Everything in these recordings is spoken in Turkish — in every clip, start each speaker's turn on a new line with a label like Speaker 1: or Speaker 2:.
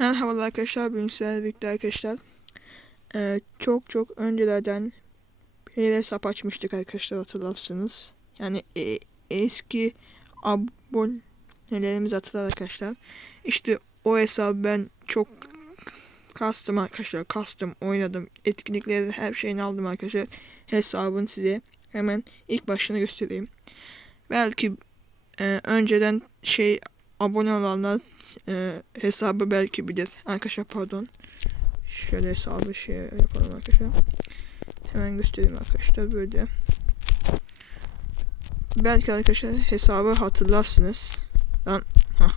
Speaker 1: Merhabalar arkadaşlar, bugün sizlerle birlikte arkadaşlar. Ee, çok çok öncelerden hile hesap açmıştık arkadaşlar hatırlarsınız. Yani e, eski abonelerimiz hatırlar arkadaşlar. İşte o hesabı ben çok kastım arkadaşlar, kastım oynadım. Etkinlikleri her şeyini aldım arkadaşlar. Hesabın size hemen ilk başını göstereyim. Belki e, önceden şey abone olanlar e, hesabı belki bilir. Arkadaşlar pardon. Şöyle hesabı şey yapalım arkadaşlar. Hemen göstereyim arkadaşlar böyle. Belki arkadaşlar hesabı hatırlarsınız. Lan ha.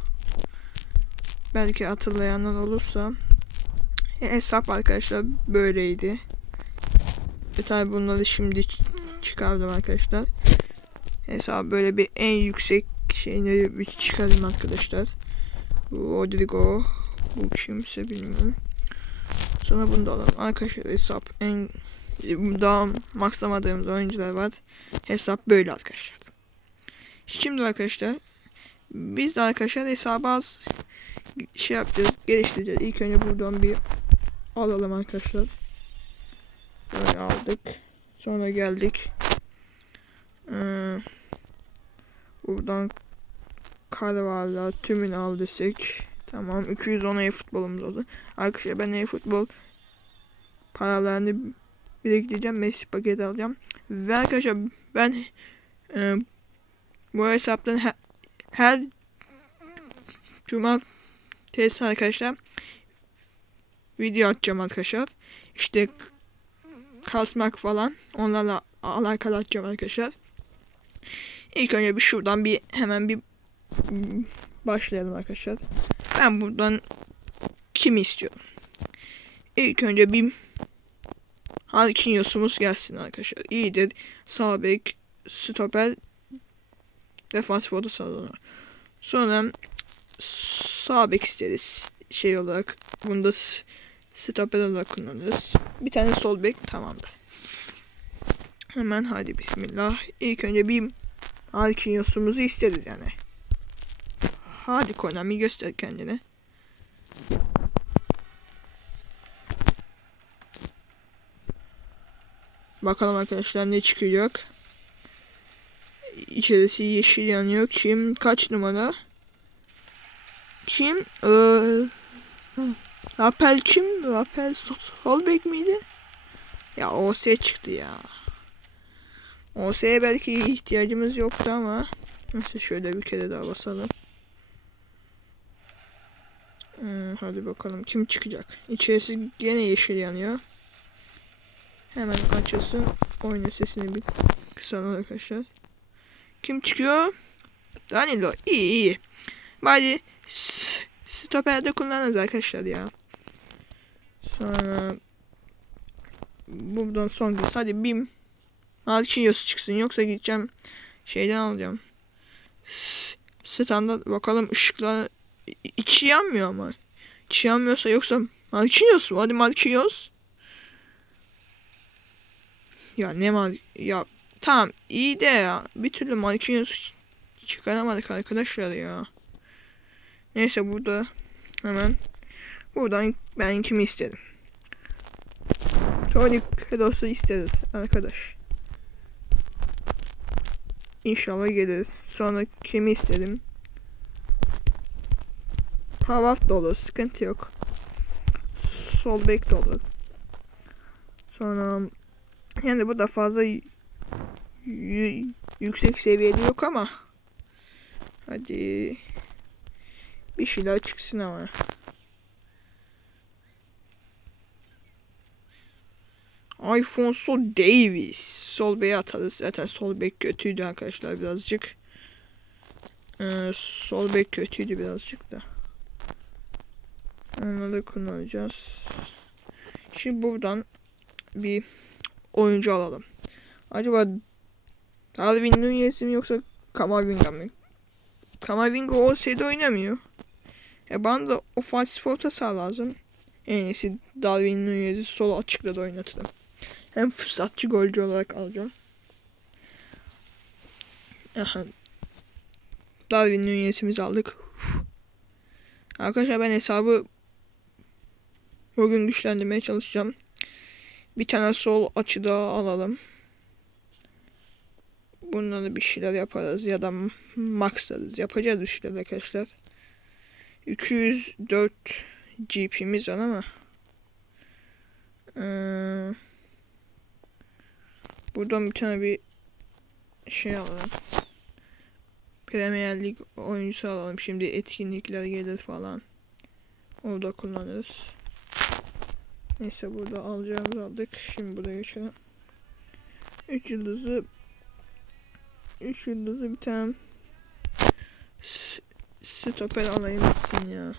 Speaker 1: Belki hatırlayanlar olursa hesap arkadaşlar böyleydi. E tabi bunları şimdi çıkardım arkadaşlar. Hesap böyle bir en yüksek şeyini bir çıkardım arkadaşlar. Rodrigo. Bu kimse bilmiyorum. Sonra bunu da alalım. Arkadaşlar hesap en daha maxlamadığımız oyuncular var. Hesap böyle arkadaşlar. Şimdi arkadaşlar biz de arkadaşlar hesabı az şey yapacağız, geliştireceğiz. İlk önce buradan bir alalım arkadaşlar. Böyle aldık. Sonra geldik. Ee, buradan Karvarla tümünü al desek. Tamam 210 e-futbolumuz oldu. Arkadaşlar ben e-futbol paralarını biriktireceğim. Messi paket alacağım. Ve arkadaşlar ben e, bu hesaptan her, her cuma test arkadaşlar video atacağım arkadaşlar. İşte kasmak falan onlarla alakalı atacağım arkadaşlar. İlk önce bir şuradan bir hemen bir başlayalım arkadaşlar. Ben buradan kimi istiyorum? İlk önce bir Harkinyos'umuz gelsin arkadaşlar. İyidir. Sağ bek, stoper, defansif orta sahalar. Sonra sağ bek isteriz. Şey olarak bunu da stoper olarak kullanırız. Bir tane sol bek tamamdır. Hemen hadi bismillah. İlk önce bir Harkinyos'umuzu isteriz yani. Hadi Konami göster kendini. Bakalım arkadaşlar ne çıkacak. İçerisi yeşil yanıyor. Kim? Kaç numara? Kim? Ee, Rapel kim? Rapel Solbek miydi? Ya OS çıktı ya. OS'ye belki ihtiyacımız yoktu ama Neyse şöyle bir kere daha basalım. Ee, hadi bakalım kim çıkacak. İçerisi gene yeşil yanıyor. Hemen açılsın. Oyunun sesini bir kısalım arkadaşlar. Kim çıkıyor? Danilo. İyi iyi. Bari stoperde kullanırız arkadaşlar ya. Sonra buradan son kez. Hadi bim. Marquinhos çıksın. Yoksa gideceğim şeyden alacağım. Standart bakalım ışıklar içi yanmıyor ama. İçi yanmıyorsa yoksa Marquinhos mu? Hadi Marquinhos. Ya ne mal ya tamam iyi de ya bir türlü Marquinhos çıkaramadık arkadaşlar ya. Neyse burada hemen buradan ben kimi istedim. Tony Kroos'u isteriz arkadaş. İnşallah gelir. Sonra kimi istedim? Havaf dolu. Sıkıntı yok. Sol bek dolu. Sonra yani bu da fazla yüksek seviyede yok ama hadi bir şeyler çıksın ama. Alfonso Davis. Sol bek atarız. Zaten sol bek kötüydü arkadaşlar birazcık. Ee, sol bek kötüydü birazcık da. Onları kullanacağız. Şimdi buradan bir oyuncu alalım. Acaba Darwin Nunez mi yoksa Kamavinga mı? Kamavinga o şeyde oynamıyor. E bana da ofansif orta saha lazım. En iyisi Darwin Nunez'i sol açıkta da oynatırım. Hem fırsatçı golcü olarak alacağım. Aha. Darwin Nunez'imizi aldık. Arkadaşlar ben hesabı Bugün güçlendirmeye çalışacağım. Bir tane sol açı daha alalım. Bununla da bir şeyler yaparız ya da maxlarız. Yapacağız bir şeyler arkadaşlar. 204 GP'miz var ama ee, buradan bir tane bir şey alalım. Premier Lig oyuncusu alalım. Şimdi etkinlikler gelir falan. Orada kullanırız. Neyse burada alacağımızı aldık. Şimdi buraya geçelim. 3 yıldızı 3 yıldızı bir tane stoper alayım gitsin ya.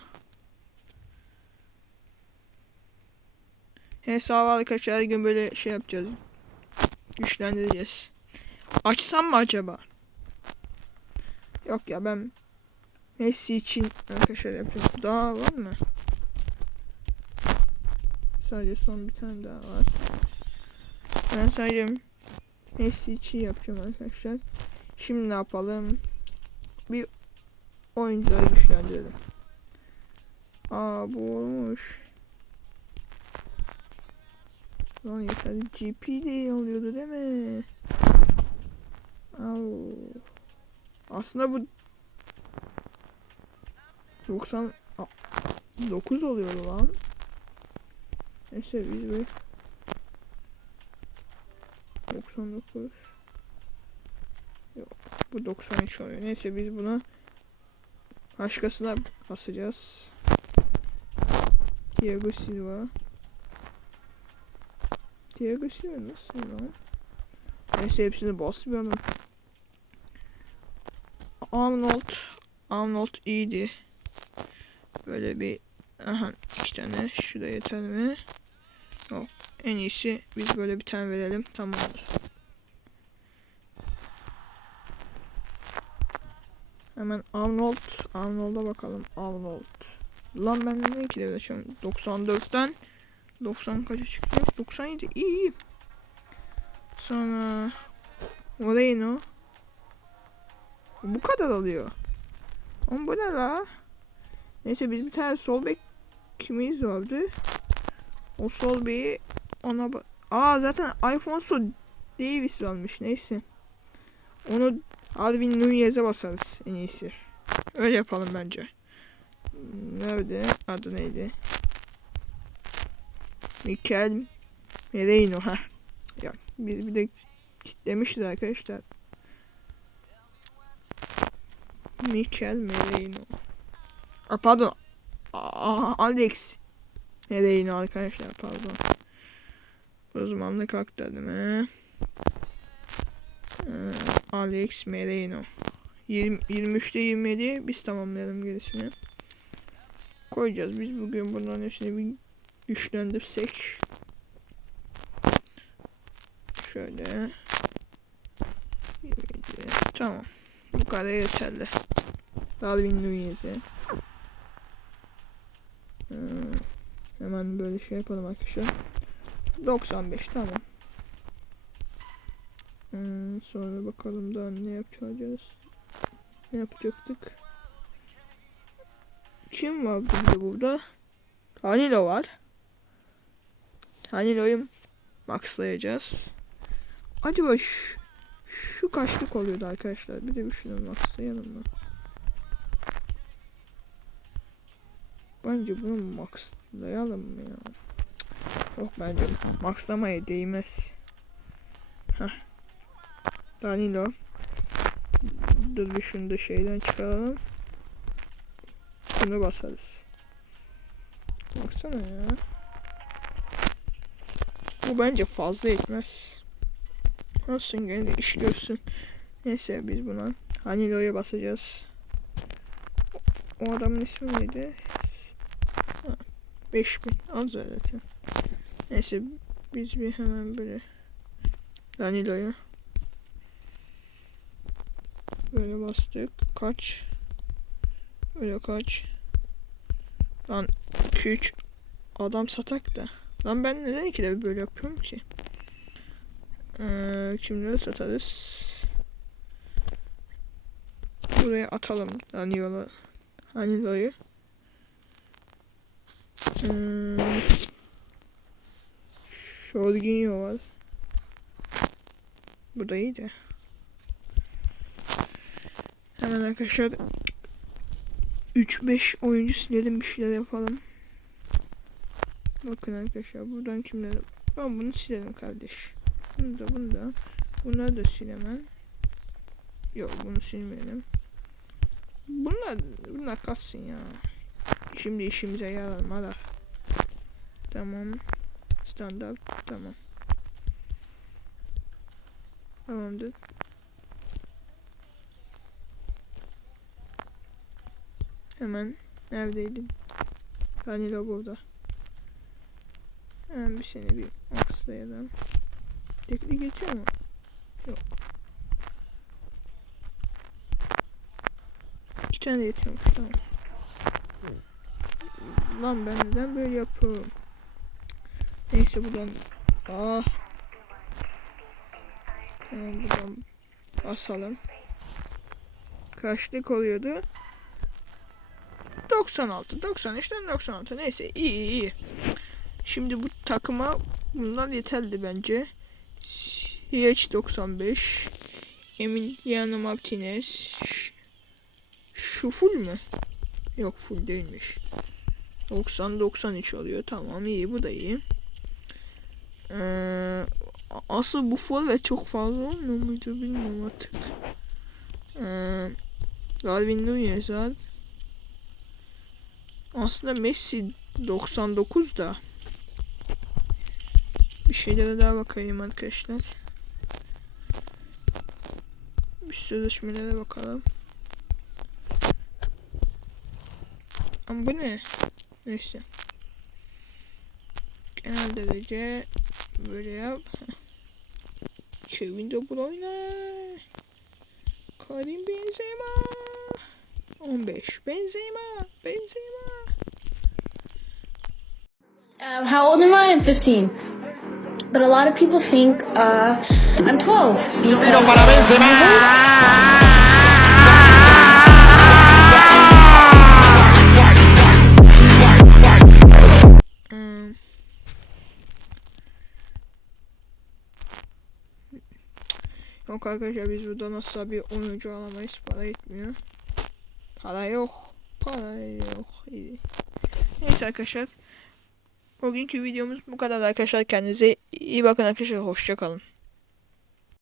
Speaker 1: Hesabı arkadaşlar her gün böyle şey yapacağız. Güçlendireceğiz. Açsam mı acaba? Yok ya ben Messi için arkadaşlar yapacağım. Daha var mı? Sadece son bir tane daha var. Ben sadece Messi için yapacağım arkadaşlar. Şimdi ne yapalım? Bir oyuncuları güçlendirelim. Aa bu olmuş. Lan yeter. GP de oluyordu değil mi? Au. Aslında bu 90 9 oluyordu lan. Neyse biz bir 99 Yok bu 93 oluyor. Neyse biz bunu başkasına basacağız. Thiago Silva. Thiago Silva nasıl lan? Neyse hepsini basmayalım. Arnold. Arnold iyiydi. Böyle bir aha iki tane şurada yeter mi? Yok. En iyisi biz böyle bir tane verelim. Tamamdır. Hemen Arnold. Arnold'a bakalım. Arnold. Lan ben ne ki de 94'ten 90 kaça çıktı? 97 iyi iyi. Sonra Moreno. Bu kadar alıyor. Ama bu ne la? Neyse biz bir tane sol bek kimiz vardı? O sol beyi ona ba- Aa zaten Alfonso Davis varmış neyse. Onu Alvin Nunez'e basarız en iyisi. Öyle yapalım bence. Nerede? Adı neydi? Mikel Merino ha. Ya biz bir de kitlemişiz arkadaşlar. Mikel Merino. Pardon. Aa, Alex Merino arkadaşlar pardon. Uzmanlık aktarımı. Ee, Alex Merino. 20, 23'te 27 biz tamamlayalım gerisini. Koyacağız biz bugün bunların hepsini bir güçlendirsek. Şöyle. 27. Tamam. Bu kadar yeterli. Darwin Nunez'e. Ee, hemen böyle şey yapalım arkadaşlar. 95 tamam. Ee, sonra bakalım daha ne yapacağız. Ne yapacaktık? Kim var burada burada? Danilo var. Danilo'yu maxlayacağız. Acaba şu, şu kaçlık oluyordu arkadaşlar? Bir de şunu maxlayalım mı? Bence bunu maxlayalım mı ya? Yok bence maxlamaya değmez. Heh. Danilo. Dur bir şunu da şeyden çıkaralım. Bunu basarız. Baksana ya. Bu bence fazla etmez. Olsun gene de iş görsün. Neyse biz buna Hanilo'ya basacağız. O adamın ismi neydi? Ha, 5000 az zaten. Neyse biz bir hemen böyle Danilo'ya böyle bastık. Kaç? Öyle kaç? Lan 2-3 adam satak da. Lan ben neden ikide böyle yapıyorum ki? Ee, kimleri satarız? Buraya atalım Daniel'ı. Daniel'ı. Ee, Jorginho var. Bu da iyiydi. Hemen arkadaşlar 3-5 oyuncu silelim bir şeyler yapalım. Bakın arkadaşlar buradan kimleri ben bunu silelim kardeş. Bunu da bunu da. Bunları da silemem. Yok bunu silmeyelim. Bunlar bunlar kalsın ya. Şimdi işimize yarar malar. Tamam. Standart tamam. Tamamdır. Hemen neredeydin? Danilo burada. Hemen bir seni bir akslayalım. Tekli geçiyor mu? Yok. İki tane yetiyormuş tamam. Lan ben neden böyle yapıyorum? Neyse buradan ah Tamam buradan basalım. Kaçlık oluyordu? 96, 93'ten 96. Neyse iyi iyi iyi. Şimdi bu takıma bunlar yeterli bence. CH 95 Emiliano Martinez Şu full mü? Yok full değilmiş. 90 93 oluyor. Tamam iyi bu da iyi. Ee, asıl bu forvet çok fazla olmuyor muydu bilmiyorum artık. Ee, Darwin Nunez var. Aslında Messi 99 da. Bir şeylere daha bakayım arkadaşlar. Bir sözleşmelere bakalım. Ama bu ne? Neyse. Genel derece böyle yap. Kevin De Bruyne. Karim Benzema. 15. Benzema. Benzema.
Speaker 2: Um, how old am I? I'm 15. But a lot of people think uh, I'm 12.
Speaker 3: Tiro
Speaker 1: Yok arkadaşlar biz buradan asla bir oyuncu alamayız. Para yetmiyor. Para yok. Para yok. İyi. Neyse arkadaşlar. Bugünkü videomuz bu kadar arkadaşlar. Kendinize iyi bakın arkadaşlar. Hoşçakalın.